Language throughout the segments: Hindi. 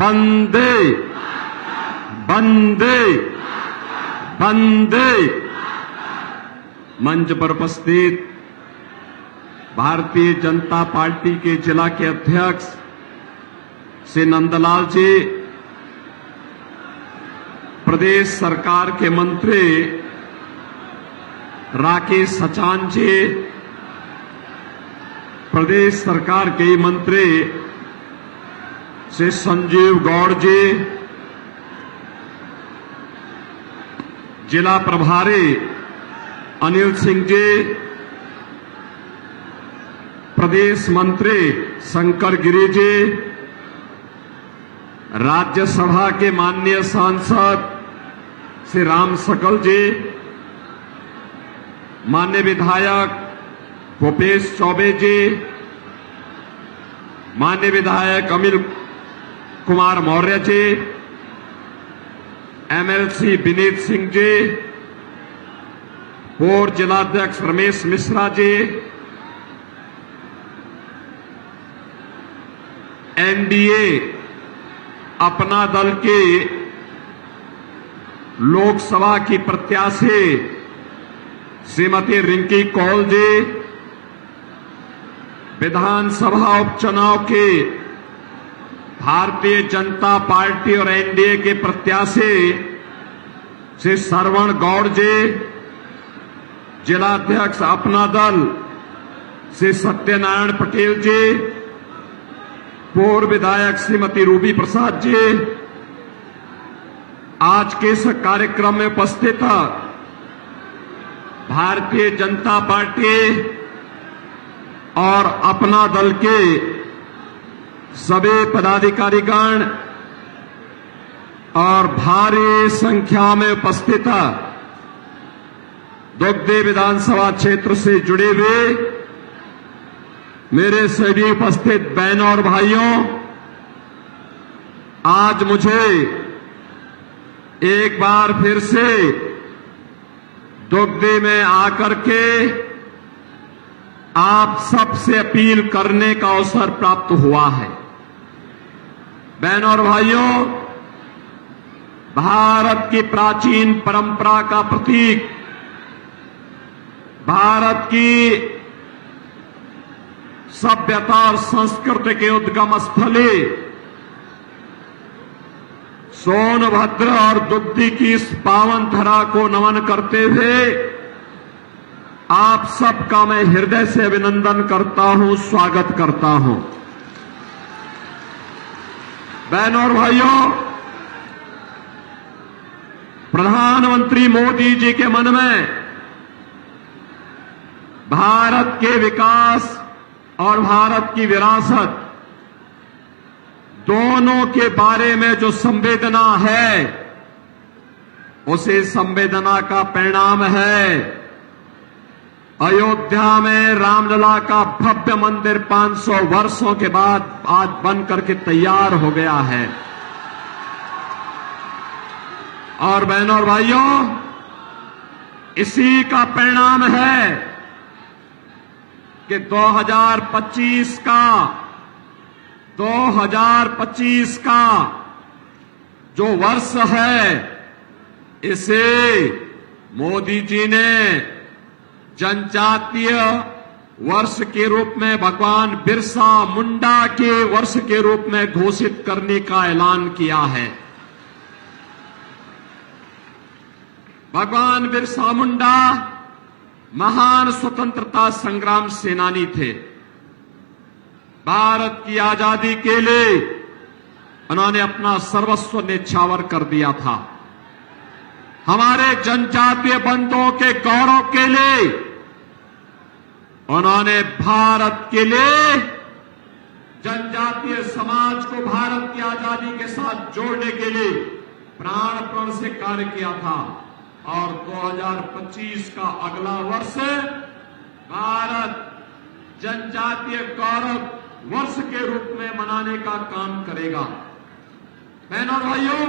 वंदे वंदे वंदे। मंच पर उपस्थित भारतीय जनता पार्टी के जिला के अध्यक्ष श्री नंदलाल जी, प्रदेश सरकार के मंत्री राकेश सचान जी, प्रदेश सरकार के मंत्री श्री संजीव गौड़ जी, जिला प्रभारी अनिल सिंह जी, प्रदेश मंत्री शंकर गिरी जी, राज्यसभा के माननीय सांसद श्री राम सकल जी, माननीय विधायक भूपेश चौबे जी, माननीय विधायक अनिल कुमार मौर्य जी, एमएलसी विनीत सिंह जी, पूर्व जिलाध्यक्ष रमेश मिश्रा जी, एनडीए अपना दल के लोकसभा की प्रत्याशी श्रीमती रिंकी कौल जी, विधानसभा उपचुनाव के भारतीय जनता पार्टी और एनडीए के प्रत्याशी श्री श्रवण गौड़ जी, जिलाध्यक्ष अपना दल श्री सत्यनारायण पटेल जी, पूर्व विधायक श्रीमती रूबी प्रसाद जी, आज के इस कार्यक्रम में उपस्थित भारतीय जनता पार्टी और अपना दल के सभी पदाधिकारीगण और भारी संख्या में उपस्थित दुग्धे विधानसभा क्षेत्र से जुड़े हुए मेरे सभी उपस्थित बहनों और भाइयों, आज मुझे एक बार फिर से दुग्धे में आकर के आप सबसे अपील करने का अवसर प्राप्त हुआ है। बहनों और भाइयों, भारत की प्राचीन परंपरा का प्रतीक, भारत की सभ्यता और संस्कृति के उद्गम स्थली सोनभद्र और दुग्धी की इस पावन धरा को नमन करते हुए आप सबका मैं हृदय से अभिनंदन करता हूं, स्वागत करता हूं। बहनों और भाइयों, प्रधानमंत्री मोदी जी के मन में भारत के विकास और भारत की विरासत दोनों के बारे में जो संवेदना है, उसे संवेदना का परिणाम है अयोध्या में रामलला का भव्य मंदिर 500 वर्षों के बाद आज बन करके तैयार हो गया है। और बहनों और भाइयों, इसी का परिणाम है कि 2025 का जो वर्ष है, इसे मोदी जी ने जनजातीय वर्ष के रूप में, भगवान बिरसा मुंडा के वर्ष के रूप में घोषित करने का ऐलान किया है। भगवान बिरसा मुंडा महान स्वतंत्रता संग्राम सेनानी थे। भारत की आजादी के लिए उन्होंने अपना सर्वस्व न्यौछावर कर दिया था। हमारे जनजातीय बंधुओं के गौरव के लिए उन्होंने भारत के लिए जनजातीय समाज को भारत की आजादी के साथ जोड़ने के लिए प्राणपण से कार्य किया था। और 2025 का अगला वर्ष भारत जनजातीय गौरव वर्ष के रूप में मनाने का काम करेगा। बहनों और भाइयों,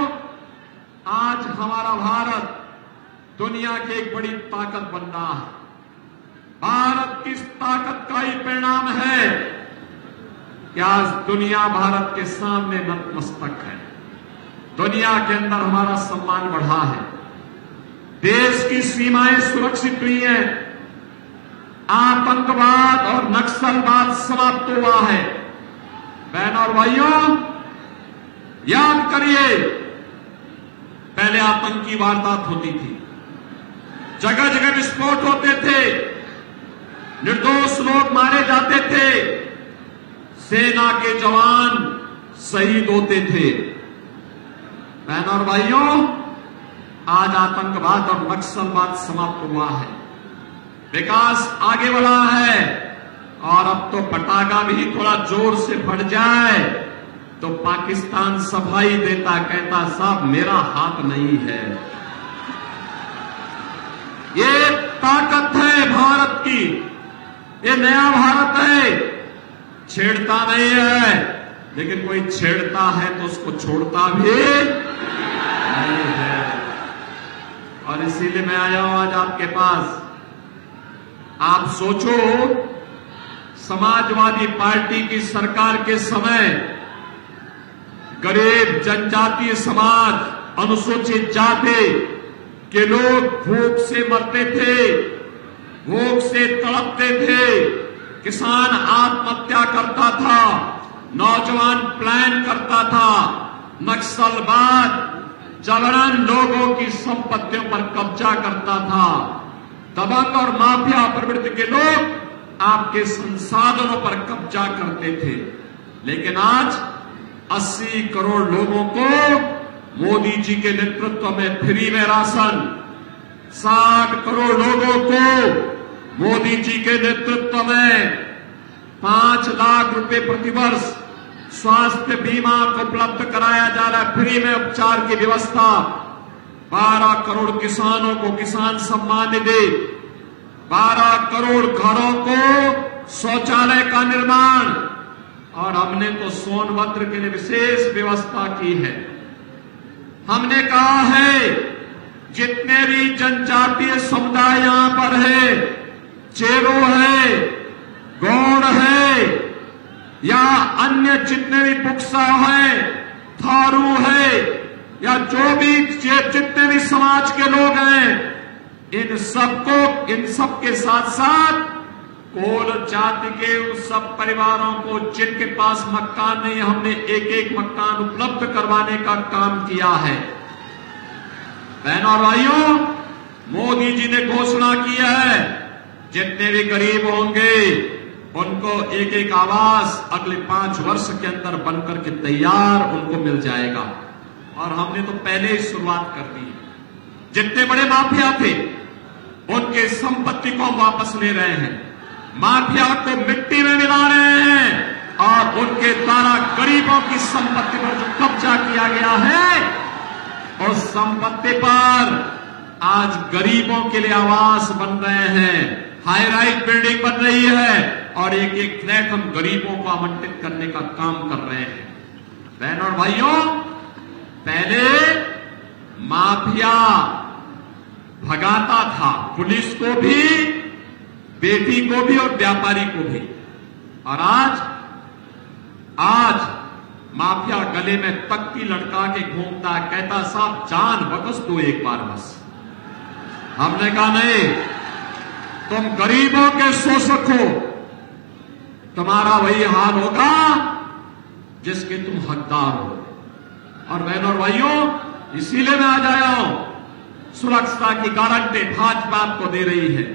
आज हमारा भारत दुनिया की एक बड़ी ताकत बन रहा है। भारत की इस ताकत का ही परिणाम है कि आज दुनिया भारत के सामने नतमस्तक है। दुनिया के अंदर हमारा सम्मान बढ़ा है, देश की सीमाएं सुरक्षित हुई हैं, आतंकवाद और नक्सलवाद समाप्त हुआ है। बहनों और भाइयों, याद करिए, पहले आतंकी वारदात होती थी, जगह जगह विस्फोट होते थे, निर्दोष लोग मारे जाते थे, सेना के जवान शहीद होते थे। बहनों और भाइयों, आज आतंकवाद और नक्सलवाद समाप्त हुआ है, विकास आगे बढ़ा है, और अब तो पटाखा भी थोड़ा जोर से फट जाए तो पाकिस्तान सफाई देता, कहता साहब मेरा हाथ नहीं है। ये ताकत है भारत की, ये नया भारत है, छेड़ता नहीं है, लेकिन कोई छेड़ता है तो उसको छोड़ता भी नहीं है। और इसीलिए मैं आया हूं आज आपके पास। आप सोचो, समाजवादी पार्टी की सरकार के समय गरीब जनजातीय समाज, अनुसूचित जाति के लोग भूख से मरते थे, भूख से तड़पते थे, किसान आत्महत्या करता था, नौजवान प्लान करता था, नक्सलवाद जबरन लोगों की संपत्तियों पर कब्जा करता था, दबंग और माफिया प्रवृत्ति के लोग आपके संसाधनों पर कब्जा करते थे। लेकिन आज 80 करोड़ लोगों को मोदी जी के नेतृत्व में फ्री में राशन, 60 करोड़ लोगों को मोदी जी के नेतृत्व में 5 लाख रुपए प्रतिवर्ष स्वास्थ्य बीमा को उपलब्ध कराया जा रहा है, फ्री में उपचार की व्यवस्था, 12 करोड़ किसानों को किसान सम्मान निधि, 12 करोड़ घरों को शौचालय का निर्माण, और हमने तो सोनभद्र के लिए विशेष व्यवस्था की है। हमने कहा है जितने भी जनजातीय समुदाय यहां पर है, चेरो है, गौड़ है, या अन्य जितने भी बुक्सा है, थारू है, या जो भी जितने भी समाज के लोग हैं, इन सबके साथ साथ कोल जाति के उस सब परिवारों को जिनके पास मकान नहीं, हमने एक एक मकान उपलब्ध करवाने का काम किया है। बहनों और भाइयों, मोदी जी ने घोषणा की है जितने भी गरीब होंगे उनको एक एक आवास अगले 5 वर्ष के अंदर बनकर के तैयार उनको मिल जाएगा। और हमने तो पहले ही शुरुआत कर दी। जितने बड़े माफिया थे उनके संपत्ति को वापस ले रहे हैं, माफिया को मिट्टी में मिला रहे हैं, और उनके द्वारा गरीबों की संपत्ति पर जो कब्जा किया गया है उस संपत्ति पर आज गरीबों के लिए आवास बन रहे हैं, हाई राइज बिल्डिंग बन रही है, और एक एक फ्लैट हम गरीबों को आवंटित करने का काम कर रहे हैं। बहनों और भाइयों, पहले माफिया भगाता था, पुलिस को भी, बेटी को भी और व्यापारी को भी, और आज माफिया गले में तख्ती लटका के घूमता है, कहता साहब जान बख्श दो एक बार बस। हमने कहा नहीं, तुम गरीबों के शोषक हो, तुम्हारा वही हाल होगा जिसके तुम हकदार हो। और बहनों और भाइयों, इसीलिए मैं आज आया हूं। सुरक्षा की गारंटी भाजपा आपको दे रही है,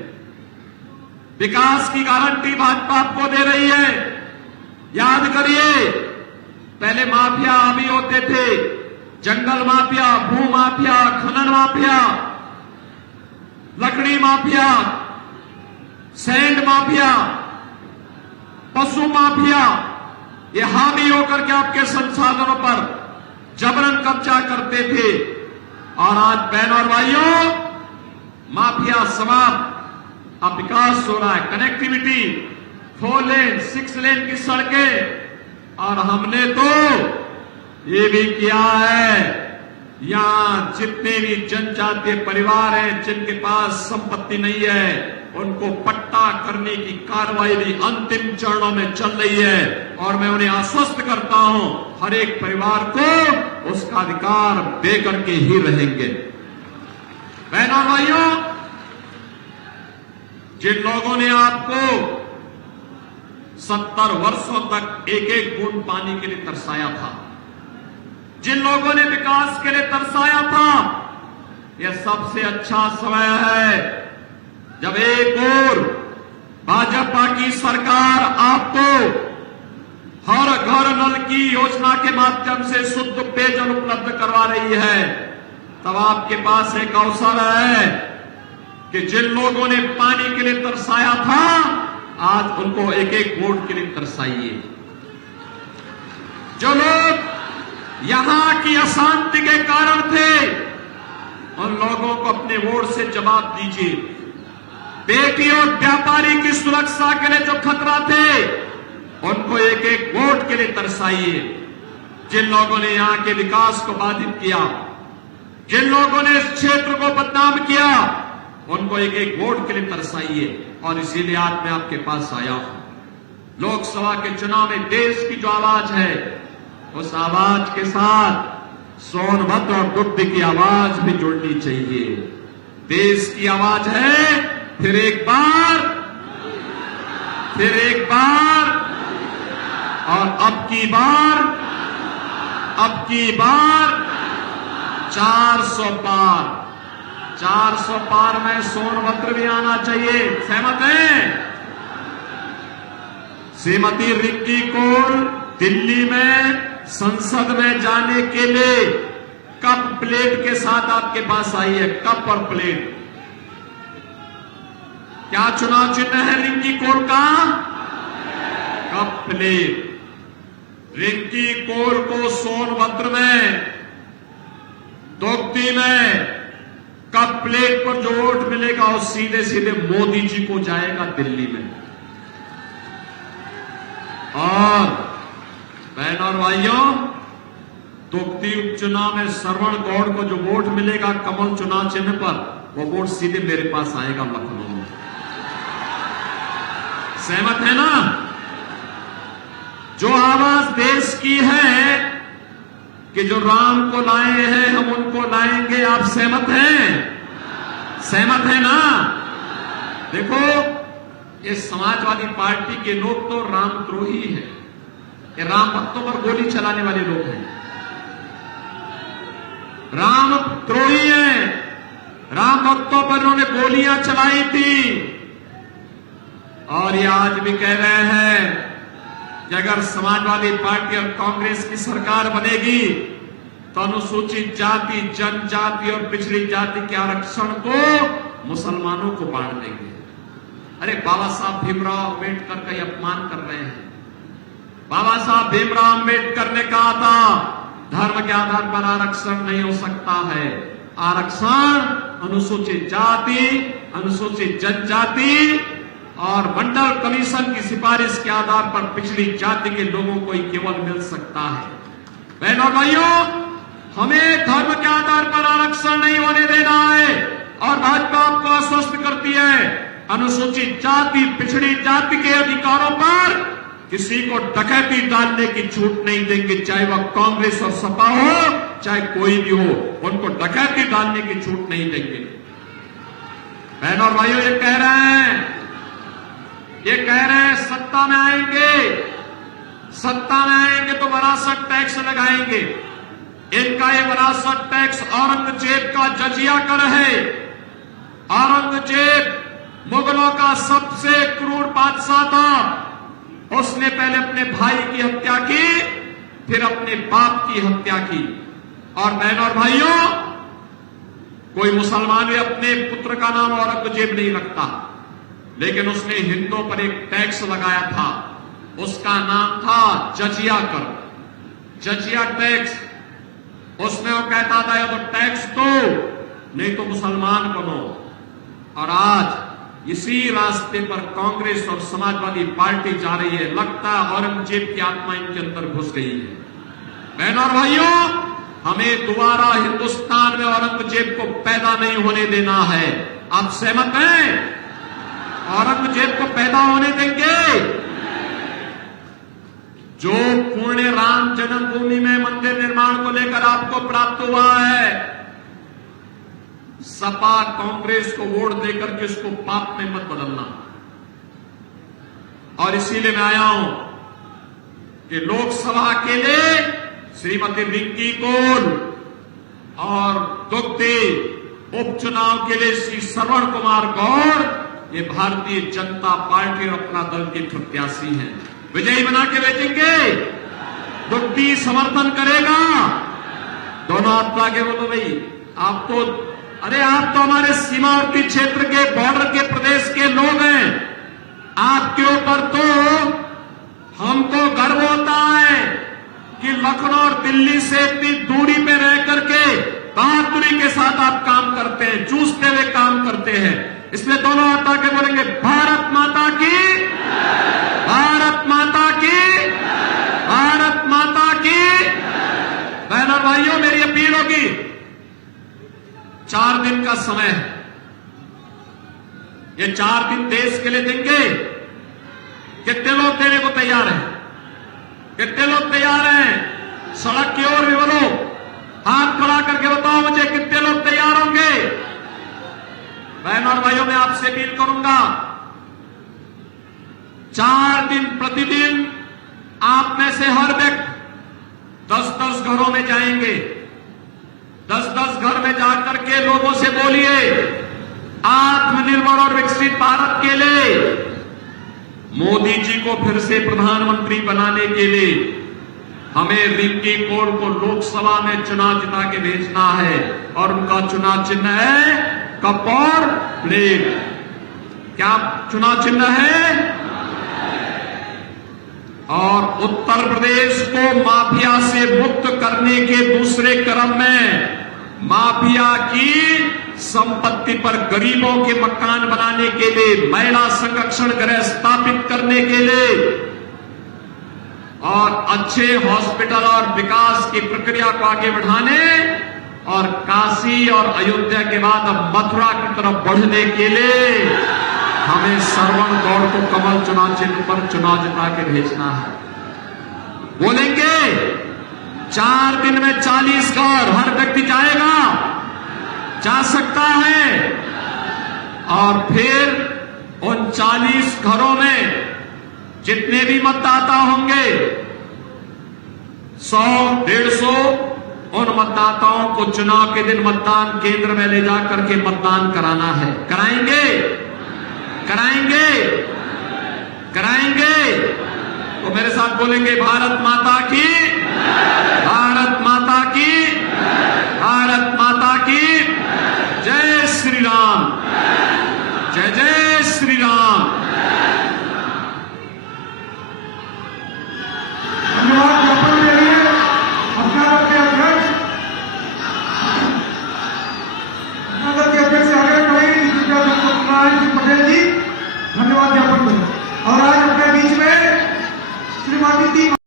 विकास की गारंटी भाजपा आपको दे रही है। याद करिए, पहले माफिया अभी होते थे, जंगल माफिया, भू माफिया, खनन माफिया, लकड़ी माफिया, सैंड माफिया, पशु माफिया, ये हामी होकर के आपके संसाधनों पर जबरन कब्जा करते थे। और आज बहनों और भाइयों, माफिया समाप्त, अब विकास हो रहा है, कनेक्टिविटी, 4 लेन 6 लेन की सड़कें, और हमने तो ये भी किया है, यहां जितने भी जनजातीय परिवार हैं जिनके पास संपत्ति नहीं है उनको पट्टा करने की कार्रवाई भी अंतिम चरणों में चल रही है और मैं उन्हें आश्वस्त करता हूं हर एक परिवार को उसका अधिकार देकर के ही रहेंगे। बहनों और भाइयों, जिन लोगों ने आपको 70 वर्षों तक एक एक बूंद पानी के लिए तरसाया था, जिन लोगों ने विकास के लिए तरसाया था, यह सबसे अच्छा समय है जब एक और भाजपा की सरकार आपको हर घर नल की योजना के माध्यम से शुद्ध पेयजल उपलब्ध करवा रही है। तब आपके पास एक अवसर है कि जिन लोगों ने पानी के लिए तरसाया था, आज उनको एक एक वोट के लिए तरसाइए। जो लोग यहां की अशांति के कारण थे, उन लोगों को अपने वोट से जवाब दीजिए। बेटी और व्यापारी की सुरक्षा के लिए जो खतरा थे, उनको एक एक वोट के लिए तरसाइए। जिन लोगों ने यहां के विकास को बाधित किया, जिन लोगों ने इस क्षेत्र को बदनाम किया, उनको एक एक वोट के लिए तरसाइए। और इसीलिए आज मैं आपके पास आया हूं। लोकसभा के चुनाव में देश की जो आवाज है, उस आवाज के साथ सोनभद्र और दुर्ग की आवाज भी जुड़नी चाहिए। देश की आवाज है, फिर एक बार और अब की बार 400 पार। 400 पार में सोनभद्र भी आना चाहिए। सहमत हैं? श्रीमती रिंकी कौल दिल्ली में संसद में जाने के लिए कप प्लेट के साथ आपके पास आई है। कप और प्लेट। क्या चुनाव चिन्ह है रिंकी कौल का? Cup plate. रिंकी कौल को सोनभद्र में, दोगती में कप प्लेट पर जो वोट मिलेगा वो सीधे सीधे मोदी जी को जाएगा दिल्ली में। और बहनों और भाइयों, दोगती उपचुनाव में श्रवण गौड़ को जो वोट मिलेगा कमल चुनाव चिन्ह पर, वो वोट सीधे मेरे पास आएगा लखनऊ में। सहमत है ना? जो आवाज देश की है कि जो राम को लाए हैं हम उनको लाएंगे, आप सहमत हैं? सहमत है ना? देखो, ये समाजवादी पार्टी के लोग तो रामद्रोही हैं। ये राम भक्तों पर गोली चलाने वाले लोग हैं, रामद्रोही हैं। राम भक्तों पर उन्होंने गोलियां चलाई थी और ये आज भी कह रहे हैं कि अगर समाजवादी पार्टी और कांग्रेस की सरकार बनेगी तो अनुसूचित जाति, जनजाति और पिछड़ी जाति के आरक्षण को मुसलमानों को बांट देंगे। अरे बाबा साहब भीमराव अम्बेडकर का अपमान कर रहे हैं। बाबा साहब भीमराव अम्बेडकर ने कहा था धर्म के आधार पर आरक्षण नहीं हो सकता है। आरक्षण अनुसूचित जाति, अनुसूचित जनजाति और मंडल कमीशन की सिफारिश के आधार पर पिछड़ी जाति के लोगों को ही केवल मिल सकता है। बहनों भाइयों, हमें धर्म के आधार पर आरक्षण नहीं होने देना है। और भाजपा आपको आश्वस्त करती है, अनुसूचित जाति, पिछड़ी जाति के अधिकारों पर किसी को डकैती डालने की छूट नहीं देंगे, चाहे वह कांग्रेस और सपा हो, चाहे कोई भी हो, उनको डकैती डालने की छूट नहीं देंगे। बहनों और भाइयों, ये कह रहे हैं सत्ता में आएंगे तो विरासत टैक्स लगाएंगे। इनका ये विरासत टैक्स औरंगजेब का जजिया कर है। औरंगजेब मुगलों का सबसे क्रूर बादशाह था। उसने पहले अपने भाई की हत्या की, फिर अपने बाप की हत्या की। और बहनों और भाइयों, कोई मुसलमान भी अपने पुत्र का नाम औरंगजेब नहीं रखता, लेकिन उसने हिंदुओं पर एक टैक्स लगाया था, उसका नाम था जजिया कर, जजिया टैक्स। उसमें वो कहता था या तो टैक्स दो, नहीं तो मुसलमान बनो। और आज इसी रास्ते पर कांग्रेस और समाजवादी पार्टी जा रही है। लगता है औरंगजेब की आत्मा इनके अंदर घुस गई है। बहनों और भाइयों, हमें दोबारा हिंदुस्तान में औरंगजेब को पैदा नहीं होने देना है। आप सहमत हैं? औरंगजेब को पैदा होने देंगे? जो पुण्य राम जन्मभूमि में मंदिर निर्माण को लेकर आपको प्राप्त हुआ है, सपा कांग्रेस को वोट देकर के उसको पाप में मत बदलना। और इसीलिए मैं आया हूं कि लोकसभा के लिए श्रीमती रिंकी कौल और दुग्धे उपचुनाव के लिए श्री श्रवण कुमार गौर, ये भारतीय जनता पार्टी और अपना दल के प्रत्याशी हैं। विजयी बना के भेजेंगे। दुग्धी समर्थन करेगा। दोनों हाथ आगे बोलो भाई। आप तो हमारे सीमावर्ती क्षेत्र के बॉर्डर के प्रदेश के लोग हैं। आपके ऊपर तो हमको गर्व होता है कि लखनऊ और दिल्ली से इतनी दूरी पे रह करके बहादुरी के साथ आप काम करते हैं, जूझते हुए काम करते हैं। इसलिए दोनों हाथ आके बोलेंगे भारत माता की, भारत माता की, भारत माता की। बहन और भाइयों, मेरी अपील होगी, 4 दिन का समय है। ये 4 दिन देश के लिए देंगे। कितने लोग देने को तैयार हैं? कितने लोग तैयार हैं? सड़क की ओर भी बोलो, हाथ खड़ा करके बताओ मुझे कितने लोग तैयार होंगे। बहन और भाइयों, मैं आपसे अपील करूंगा, 4 दिन प्रतिदिन आप में से हर व्यक्ति 10-10 घरों में जाएंगे। 10-10 घर में जाकर के लोगों से बोलिए, आत्मनिर्भर और विकसित भारत के लिए मोदी जी को फिर से प्रधानमंत्री बनाने के लिए हमें रिंकी कौर को लोकसभा में चुनाव जिता के भेजना है। और उनका चुनाव चिन्ह है कप और प्लेट। क्या चुनाव चिन्ह है? और उत्तर प्रदेश को माफिया से मुक्त करने के दूसरे क्रम में माफिया की संपत्ति पर गरीबों के मकान बनाने के लिए, महिला संरक्षण गृह स्थापित करने के लिए और अच्छे हॉस्पिटल और विकास की प्रक्रिया को आगे बढ़ाने और काशी और अयोध्या के बाद अब मथुरा की तरफ बढ़ने के लिए हमें श्रवण गौर को कमल चुनाव चिन्ह पर चुनाव जिता के भेजना है। बोलेंगे 4 दिन में 40 घर हर व्यक्ति जाएगा, जा सकता है। और फिर उन 40 घरों में जितने भी मतदाता होंगे 100-150 उन मतदाताओं को चुनाव के दिन मतदान केंद्र में ले जाकर के मतदान कराना है। कराएंगे? कराएंगे? कराएंगे? तो मेरे साथ बोलेंगे भारत माता की, भारत माता की, भारत माता की। जय श्री राम। जय जय